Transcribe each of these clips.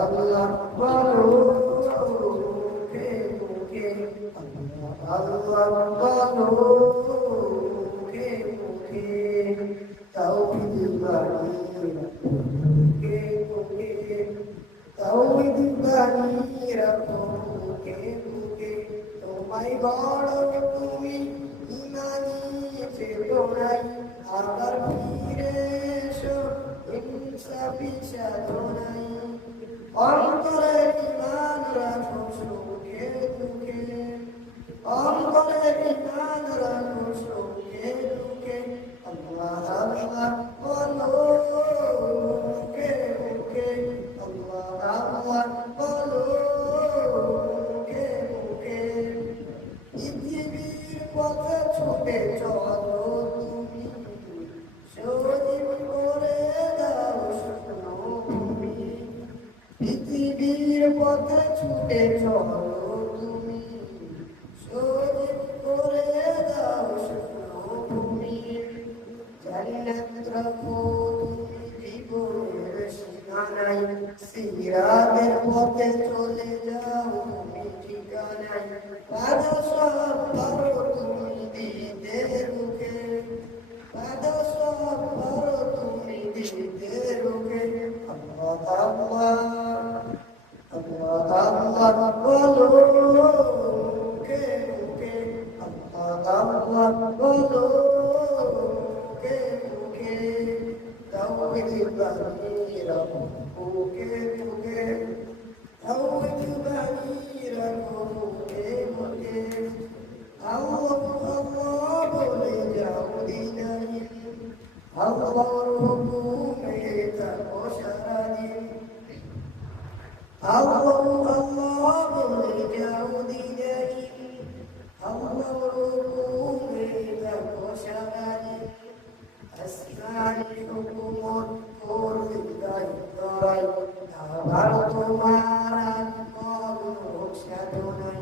আল্লাহ বলো মুখে মুখে, আল্লাহ বলো মুখে মুখে, তাওহীদ বাণী মুখে মুখে, তাওহীদ বাণী রাখো মুখে মুখে। তোমায় বড় তুমি ইমানি চেতনায়, আবার ফিরে এসো ইনসাফি সাধনায়। অন্তরের ঈমান রাখো সুখে দুঃখে, অন্তরের ঈমান রাখো সুখে দুঃখে। আল্লাহ আল্লাহ বলো মুখে মুখে, আল্লাহ আল্লাহ বলো মুখে মুখে। পৃথিবীর পথে ছুটে চলো তুমি, সজীব করে দাও শুকনো ভূমি। পৃথিবীর পথে ছুটে চলো তুমি, সজীব করে দাও শুকনো ভূমি। জান্নাত রাখো তুমি জীবনের সীমানায়, সিরাতের পথে চলে যাও তুমি ঠিকানায়। বাধা সব পারো তুমি দিতে রুখে, বাধা সব পারো তুমি দিতে রুখে। আল্লাহ আল্লাহ আল্লাহ বলো মুখে মুখে, আল্লাহ আল্লাহ বলো মুখে মুখে। তাওহীদ বাণী রাখো মুখে মুখে, তাওহীদ বাণী রাখো মুখে মুখে। আল্লাহ আল্লাহ বলে যাও দিনাই, আল্লাহর হুকুমে থাকো সারাদিন। আল্লাহ আল্লাহ বলে যাও দিনাই, আল্লাহর হুকুমে থাকো সারাদিন। আসমানি হুকুমত করতে দায়িত্বরাই, আবার তোমার আত্মলোক সাধনাই।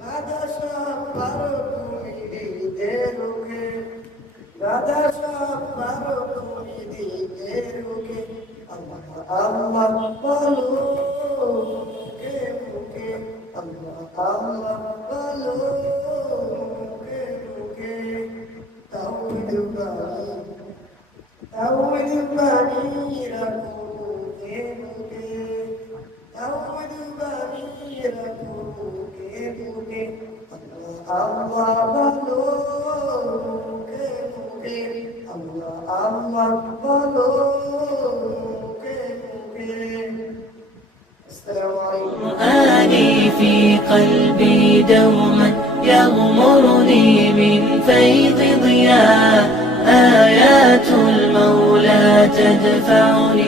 বাধা সব পারো তুমি দিতে রুখে, বাধা সব পারো তুমি দিতে রুখে। আল্লাহ আল্লাহ বলো মুখে মুখে, আল্লাহ আল্লাহ বলো মুখে মুখে। তাওহীদ বাণী, তাওহীদ বাণী রাখো মুখে মুখে, তাওহীদ বাণী রাখো মুখে মুখে। আল্লাহ বলো মুখে মুখে, আল্লাহ আল্লাহ বলো মুখে মুখে। আসসালামু আলাইকুম। قرآني في قلبي دوما يغمرني من فيض ضياء، آيات المولى تدفعني